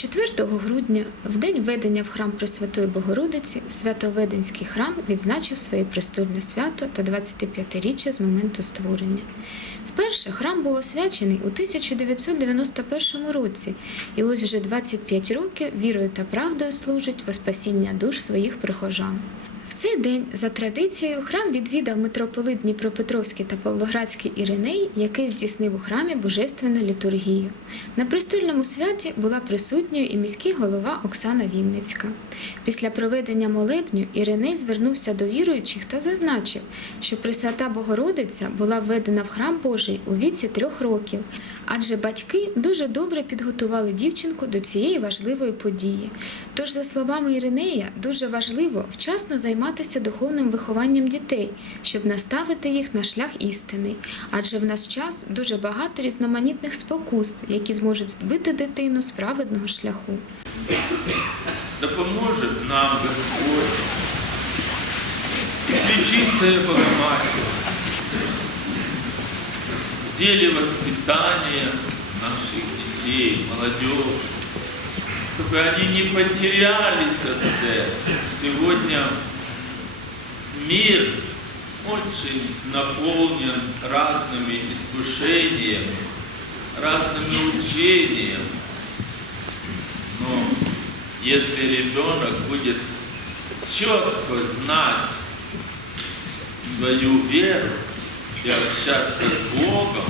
4 грудня, в день введення в храм Пресвятої Богородиці, Святоведенський храм відзначив своє престольне свято та 25-річчя з моменту створення. Вперше храм був освячений у 1991 році, і ось вже 25 років вірою та правдою служить во спасіння душ своїх прихожан. В цей день, за традицією, храм відвідав митрополит Дніпропетровський та Павлоградський Іриней, який здійснив у храмі божественну літургію. На престольному святі була присутньою і міський голова Оксана Вінницька. Після проведення молебню Іриней звернувся до віруючих та зазначив, що Пресвята Богородиця була введена в храм Божий у віці трьох років, адже батьки дуже добре підготували дівчинку до цієї важливої події. Тож, за словами Іринея, дуже важливо вчасно займатися духовним вихованням дітей, щоб наставити їх на шлях істини. Адже в наш час дуже багато різноманітних спокус, які зможуть збити дитину з праведного шляху. Да поможет нам Господь Пречистая Богоматерь в деле воспитания наших детей, молодежи, чтобы они не потерялись от церкви. Сегодня мир очень наполнен разными искушениями, разными учениями. Но если ребенок будет четко знать свою веру и общаться с Богом,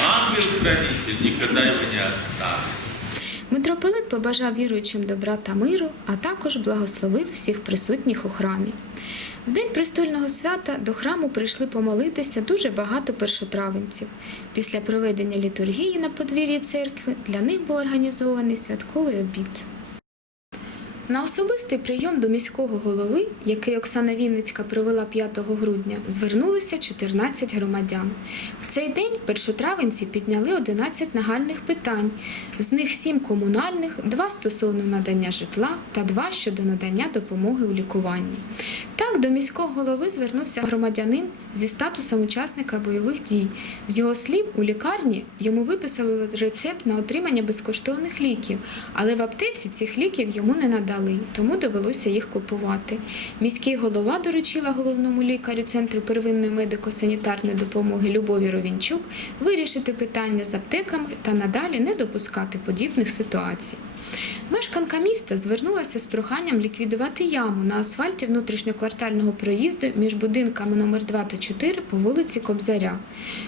ангел-хранитель никогда его не оставит. Митрополит побажав віруючим добра та миру, а також благословив всіх присутніх у храмі. В день престольного свята до храму прийшли помолитися дуже багато першотравенців. Після проведення літургії на подвір'ї церкви для них був організований святковий обід. На особистий прийом до міського голови, який Оксана Вінницька провела 5 грудня, звернулися 14 громадян. В цей день першотравенці підняли 11 нагальних питань, з них 7 комунальних, 2 стосовно надання житла та 2 щодо надання допомоги у лікуванні. Так, до міського голови звернувся громадянин зі статусом учасника бойових дій. З його слів, у лікарні йому виписали рецепт на отримання безкоштовних ліків, але в аптеці цих ліків йому не надали, тому довелося їх купувати. Міський голова доручила головному лікарю Центру первинної медико-санітарної допомоги Любові Ровінчук вирішити питання з аптеками та надалі не допускати подібних ситуацій. Мешканка міста звернулася з проханням ліквідувати яму на асфальті внутрішньоквартального проїзду між будинками номер 2 та 4 по вулиці Кобзаря.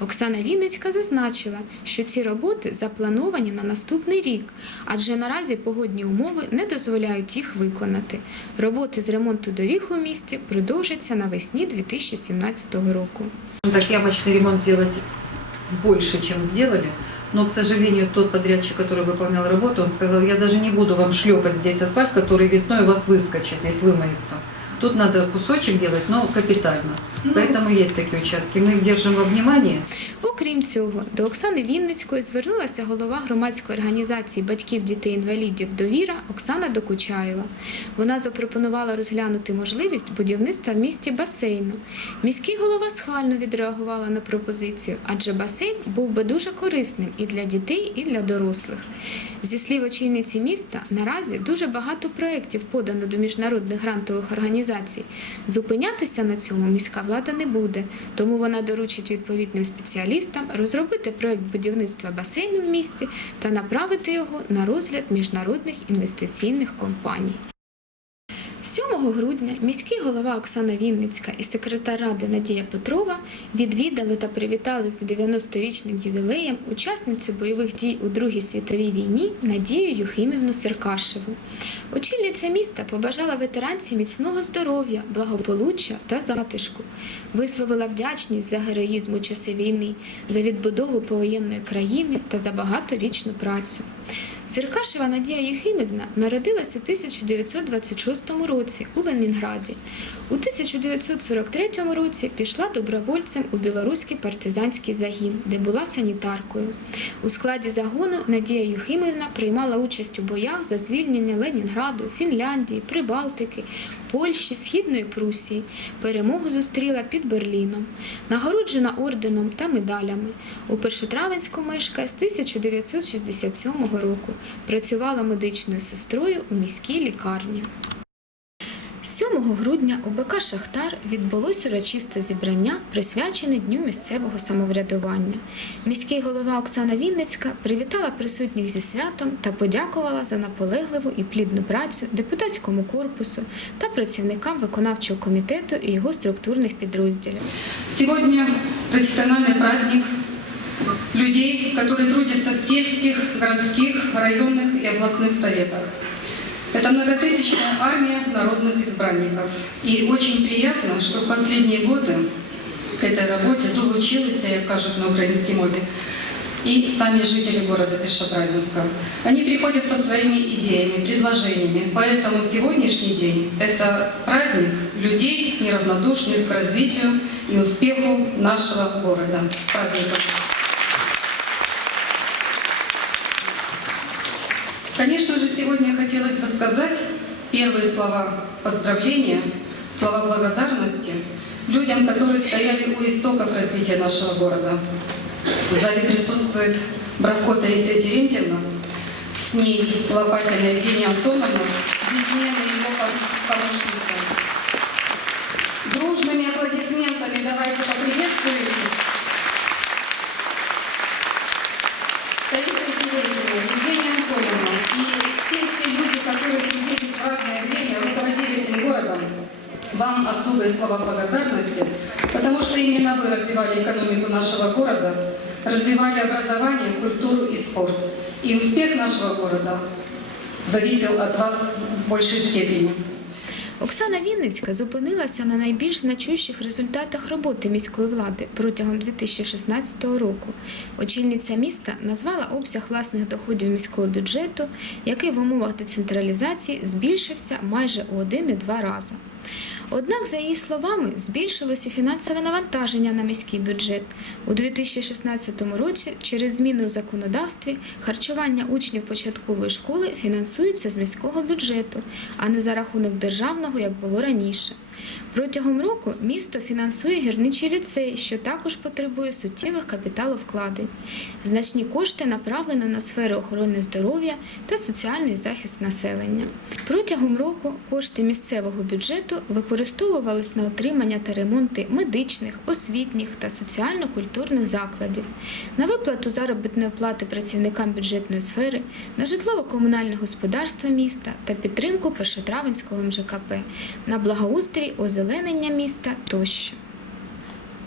Оксана Вінницька зазначила, що ці роботи заплановані на наступний рік, адже наразі погодні умови не дозволяють їх виконати. Роботи з ремонту доріг у місті продовжаться навесні 2017 року. Так ямочный ремонт сделать больше, чем сделали. Но, к сожалению, тот подрядчик, который выполнял работу, он сказал, я даже не буду вам шлепать здесь асфальт, который весной у вас выскочит, весь вымоется. Тут надо кусочек делать, но капитально. Поэтому есть такие участки. Мы их держим во внимании. Окрім цього, до Оксани Вінницької звернулася голова громадської організації батьків дітей-інвалідів Довіра Оксана Докучаєва. Вона запропонувала розглянути можливість будівництва в місті басейну. Міський голова схвально відреагувала на пропозицію, адже басейн був би дуже корисним і для дітей, і для дорослих. Зі слів очільниці міста, наразі дуже багато проєктів подано до міжнародних грантових організацій. Зупинятися на цьому міська влада не буде, тому вона доручить відповідним спеціалістам розробити проєкт будівництва басейну в місті та направити його на розгляд міжнародних інвестиційних компаній. 7 грудня міський голова Оксана Вінницька і секретар ради Надія Петрова відвідали та привітали з 90-річним ювілеєм учасницю бойових дій у Другій світовій війні Надію Юхимівну Серкашеву. Очільниця міста побажала ветеранці міцного здоров'я, благополуччя та затишку, висловила вдячність за героїзм у часи війни, за відбудову повоєнної країни та за багаторічну працю. Серкашева Надія Єхимівна народилась у 1926 році у Ленінграді. У 1943 році пішла добровольцем у білоруський партизанський загін, де була санітаркою. У складі загону Надія Юхимівна приймала участь у боях за звільнення Ленінграду, Фінляндії, Прибалтики, Польщі, Східної Прусії. Перемогу зустріла під Берліном, нагороджена орденом та медалями. У Першотравенську мешкає з 1967 року. Працювала медичною сестрою у міській лікарні. 7 грудня у БК Шахтар відбулось урочисте зібрання, присвячене Дню місцевого самоврядування. Міський голова Оксана Вінницька привітала присутніх зі святом та подякувала за наполегливу і плідну працю депутатському корпусу та працівникам виконавчого комітету і його структурних підрозділів. Сегодня профессиональный праздник людей, которые трудятся в сельских, городских, районных и областных советах. Это многотысячная армия народных избранников. И очень приятно, что в последние годы к этой работе долучилися, як кажуть на українській мові, и сами жители города Пешатравинска. Они приходят со своими идеями, предложениями. Поэтому сегодняшний день – это праздник людей, неравнодушных к развитию и успеху нашего города. С праздником! Конечно же, сегодня хотелось бы сказать первые слова поздравления, слова благодарности людям, которые стояли у истоков развития нашего города. В зале присутствует Бравко Таисия Терентьевна, с ней Лопатина Евгения Антоновна, безмены его помощника. Дружными аплодисментами давайте поприветствуем вам особые слова благодарности, потому что именно вы развивали экономику нашего города, развивали образование, культуру и спорт. И успех нашего города зависел от вас в большей степени. Оксана Вінницька зупинилася на найбільш значущих результатах роботи міської влади протягом 2016 року. Очільниця міста назвала обсяг власних доходів міського бюджету, який в умовах децентралізації збільшився майже у 1,2 рази. Однак, за її словами, збільшилося фінансове навантаження на міський бюджет. У 2016 році через зміни у законодавстві харчування учнів початкової школи фінансується з міського бюджету, а не за рахунок державного, як було раніше. Протягом року місто фінансує гірничий ліцей, що також потребує суттєвих капіталовкладень. Значні кошти направлено на сфери охорони здоров'я та соціальний захист населення. Протягом року кошти місцевого бюджету використовувались на отримання та ремонти медичних, освітніх та соціально-культурних закладів, на виплату заробітної плати працівникам бюджетної сфери, на житлово-комунальне господарство міста та підтримку Першотравенського МЖКП, на благоустрій, озеленення міста тощо.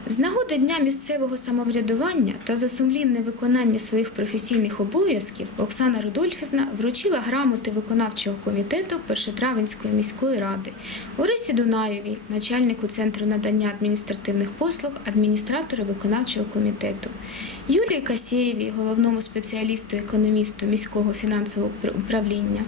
З нагоди Дня місцевого самоврядування та за сумлінне виконання своїх професійних обов'язків Оксана Рудольфівна вручила грамоти виконавчого комітету Першотравенської міської ради. Орисі Дунаєвій, начальнику центру надання адміністративних послуг, адміністратору виконавчого комітету, Юлії Касєєвій, головному спеціалісту економісту міського фінансового управління,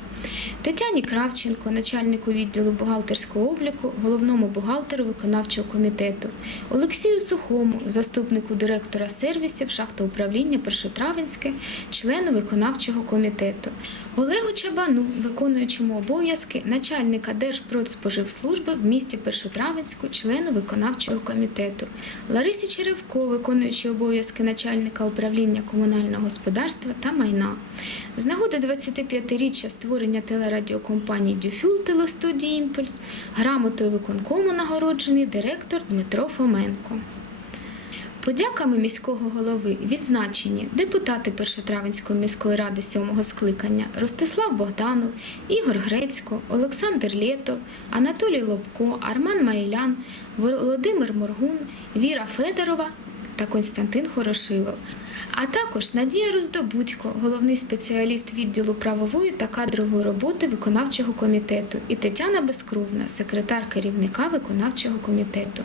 Тетяні Кравченко, начальнику відділу бухгалтерського обліку, головному бухгалтеру виконавчого комітету, Олексію Сухому, заступнику директора сервісів шахтоуправління Першотравенське, члену виконавчого комітету, Олегу Чабану, виконуючому обов'язки начальника Держпродспоживслужби в місті Першотравенську, члену виконавчого комітету, Ларисі Черевко, виконуючий обов'язки начальника управління комунального господарства та майна. З нагоди 25-річчя створення телерадіокомпанії Дюфюл телестудії Імпульс грамотою виконкому нагороджений директор Дмитро Фоменко. Подяками міського голови відзначені депутати Першотравенської міської ради сьомого скликання Ростислав Богданов, Ігор Грецько, Олександр Лєто, Анатолій Лобко, Арман Майлян, Володимир Моргун, Віра Федорова та Константин Хорошилов. А також Надія Роздобудько, головний спеціаліст відділу правової та кадрової роботи виконавчого комітету, і Тетяна Безкровна, секретар керівника виконавчого комітету.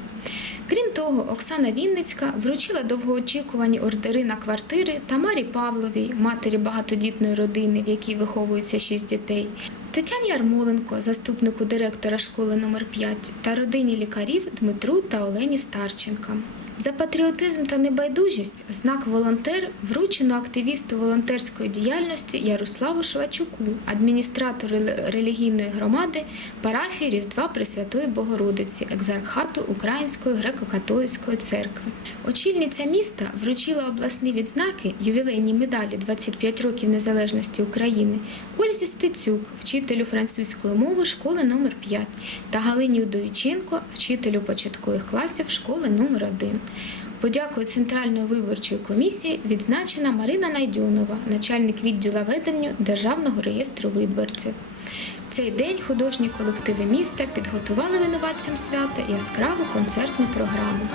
Крім того, Оксана Вінницька вручила довгоочікувані ордери на квартири Тамарі Павловій, матері багатодітної родини, в якій виховуються шість дітей, Тетяні Ярмоленко, заступнику директора школи номер 5 та родині лікарів Дмитру та Олені Старченка. За патріотизм та небайдужість знак волонтер вручено активісту волонтерської діяльності Ярославу Швачуку, адміністратору релігійної громади парафії Різдва Пресвятої Богородиці, екзархату Української греко-католицької церкви. Очільниця міста вручила обласні відзнаки ювілейні медалі 25 років незалежності України Ользі Стецюк, вчителю французької мови школи номер 5 та Галині Удовіченко, вчителю початкових класів школи номер 1 Подякою Центральної виборчої комісії відзначена Марина Найдьонова, начальник відділу ведення Державного реєстру виборців. В цей день художні колективи міста підготували винуватцям свята яскраву концертну програму.